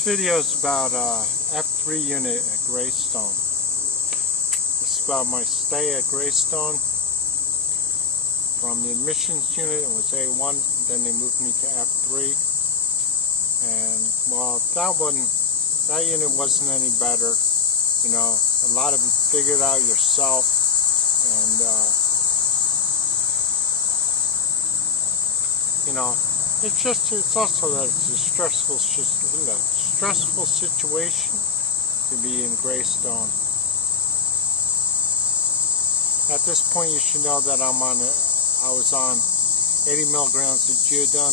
This video is about F3 unit at Greystone. This is about my stay at Greystone. From the admissions unit, it was A1, then they moved me to F3. And well, that unit wasn't any better. You know, a lot of it figured out yourself, and you know, it's also that it's a stressful situation to be in Greystone. At this point, you should know that I was on 80 milligrams of geodone.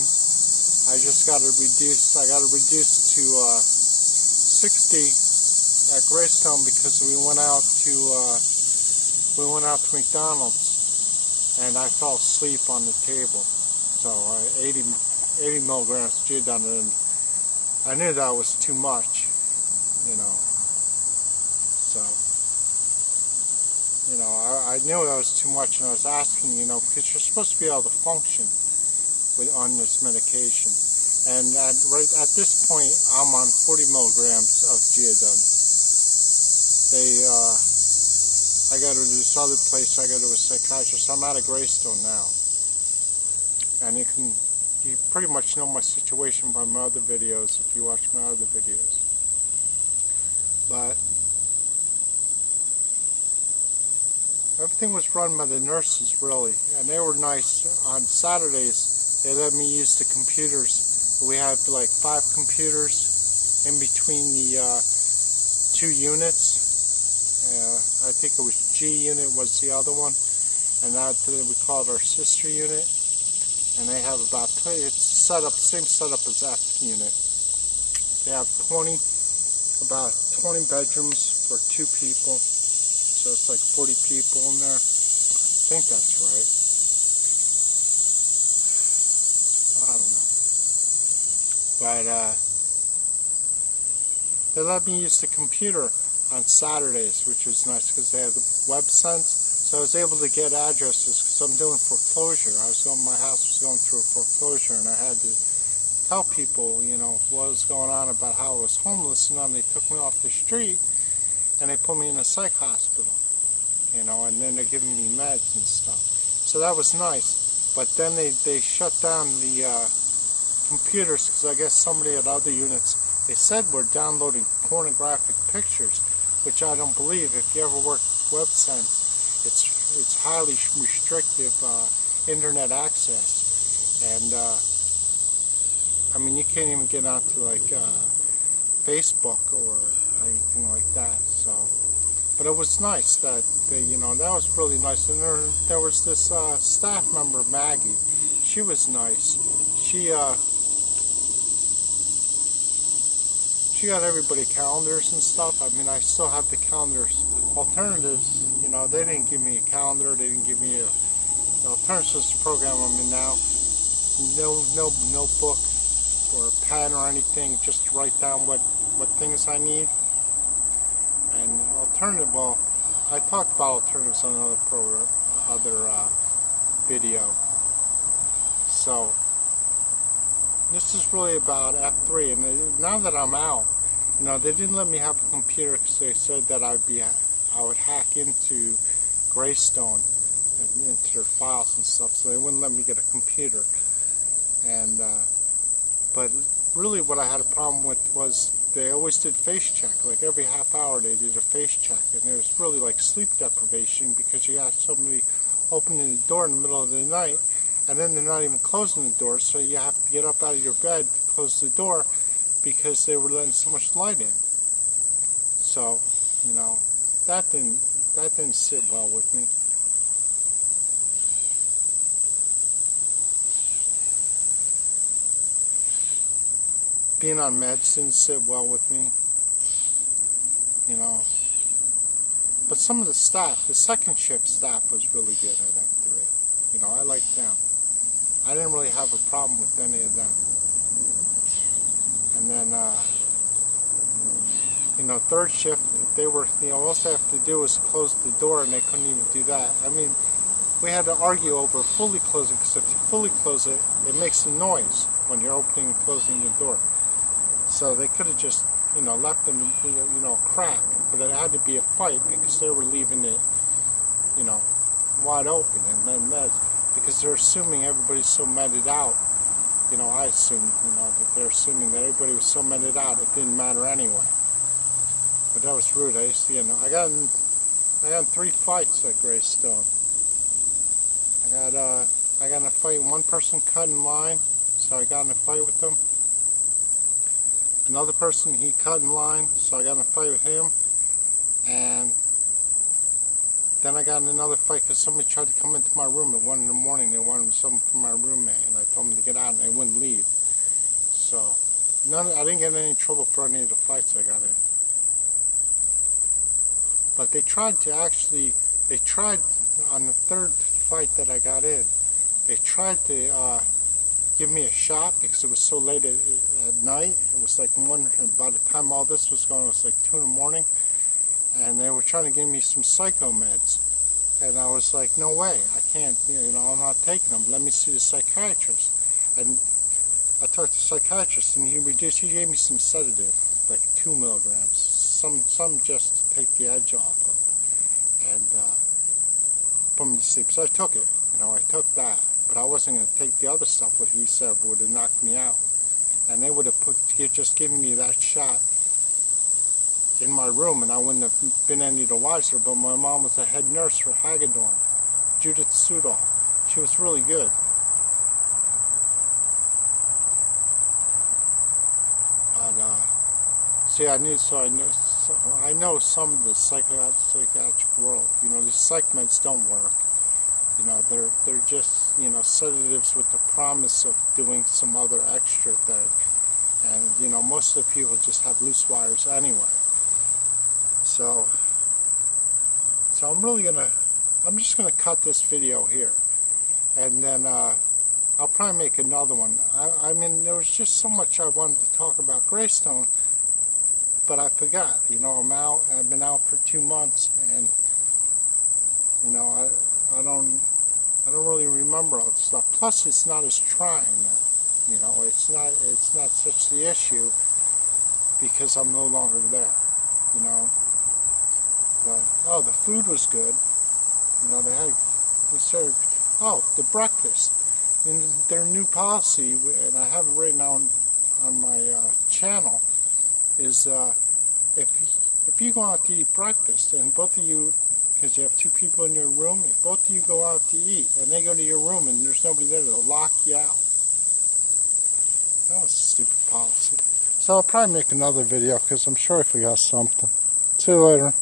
I got it reduced to 60 at Greystone because we went out to McDonald's and I fell asleep on the table. So 80 milligrams of geodone, and I knew that was too much, you know. So, you know, I knew that was too much, and I was asking, you know, because you're supposed to be able to function on this medication. And right at this point, I'm on 40 milligrams of geodone. I go to this other place, I go to a psychiatrist. I'm out of Greystone now. And you pretty much know my situation by my other videos if you watch my other videos. But everything was run by the nurses, really, and they were nice. On Saturdays, they let me use the computers. We had like 5 computers in between the 2 units. I think it was G unit was the other one, and that we called our sister unit. And they have about, it's same setup as F unit. They have about 20 bedrooms for 2 people. So it's like 40 people in there. I think that's right. I don't know. But they let me use the computer on Saturdays, which was nice because they had the WebSense. So I was able to get addresses because I'm doing foreclosure. My house was going through a foreclosure, and I had to tell people, you know, what was going on about how I was homeless, and then they took me off the street and they put me in a psych hospital, you know, and then they're giving me meds and stuff. So that was nice. But then they shut down the computers because I guess somebody at other units, they said we're downloading pornographic pictures, which I don't believe. If you ever work WebSense, it's highly restrictive internet access, and I mean, you can't even get onto like Facebook or anything like that. So, but it was nice that you know, that was really nice. And there was this staff member, Maggie. She was nice. She got everybody calendars and stuff. I mean, I still have the calendars. Alternatives, you know, they didn't give me a calendar. They didn't give me the alternatives program I'm in now. No book or a pen or anything. Just to write down what things I need. And alternative, well, I talked about alternatives on another program, video. So this is really about F3, and now that I'm out, you know, they didn't let me have a computer because they said that I would hack into Greystone and into their files and stuff, so they wouldn't let me get a computer. And but really, what I had a problem with was they always did face check. Like every half hour, they did a face check, and it was really like sleep deprivation because you got somebody opening the door in the middle of the night. And then they're not even closing the door, so you have to get up out of your bed to close the door because they were letting so much light in. So, you know, that didn't sit well with me. Being on meds didn't sit well with me, you know. But some of the staff, the second shift staff was really good at F3. You know, I liked them. I didn't really have a problem with any of them. And then, you know, third shift, they were, you know, all they have to do was close the door, and they couldn't even do that. I mean, we had to argue over fully closing, because if you fully close it, it makes a noise when you're opening and closing the door. So they could have just, you know, left them, you know, a crack. But it had to be a fight because they were leaving it, you know, wide open. And then that's because they're assuming everybody's so meted out. You know, I assume, you know, that they're assuming that everybody was so meted out it didn't matter anyway. But that was rude. I used to, you know, I got in 3 fights at Greystone. I got in a fight. One person cut in line, so I got in a fight with them. Another person, he cut in line, so I got in a fight with him. And then I got in another fight because somebody tried to come into my room at 1 in the morning. They wanted something from my roommate, and I told them to get out, and they wouldn't leave. So I didn't get in any trouble for any of the fights I got in. But they tried on the 3rd fight that I got in, they tried to give me a shot because it was so late at night. It was like 1, by the time all this was going, it was like 2 in the morning. And they were trying to give me some psycho meds. And I was like, no way, I can't, you know, I'm not taking them. Let me see the psychiatrist. And I talked to the psychiatrist, and he gave me some sedative, like 2 milligrams. Some just to take the edge off of, and put me to sleep. So I took it, you know, I took that. But I wasn't going to take the other stuff, what he said would have knocked me out. And they would have just given me that shot in my room, and I wouldn't have been any the wiser. But my mom was a head nurse for Hagedorn, Judith Sudol. She was really good. See, I know some of the psychiatric world. You know, these psych meds don't work. You know, they're just, you know, sedatives with the promise of doing some other extra thing. And, you know, most of the people just have loose wires anyway. So I'm just gonna cut this video here, and then I'll probably make another one. I mean, there was just so much I wanted to talk about Greystone, but I forgot. You know, I've been out for 2 months, and you know, I don't really remember all the stuff. Plus, it's not as trying now. You know, it's not such the issue because I'm no longer there. You know. But, oh, the food was good. You know, they served, oh, the breakfast. In their new policy, and I have it right now on my channel, is if you go out to eat breakfast, and both of you, because you have 2 people in your room, if both of you go out to eat, and they go to your room and there's nobody there, they'll lock you out. That was a stupid policy. So I'll probably make another video, because I'm sure I forgot something. See you later.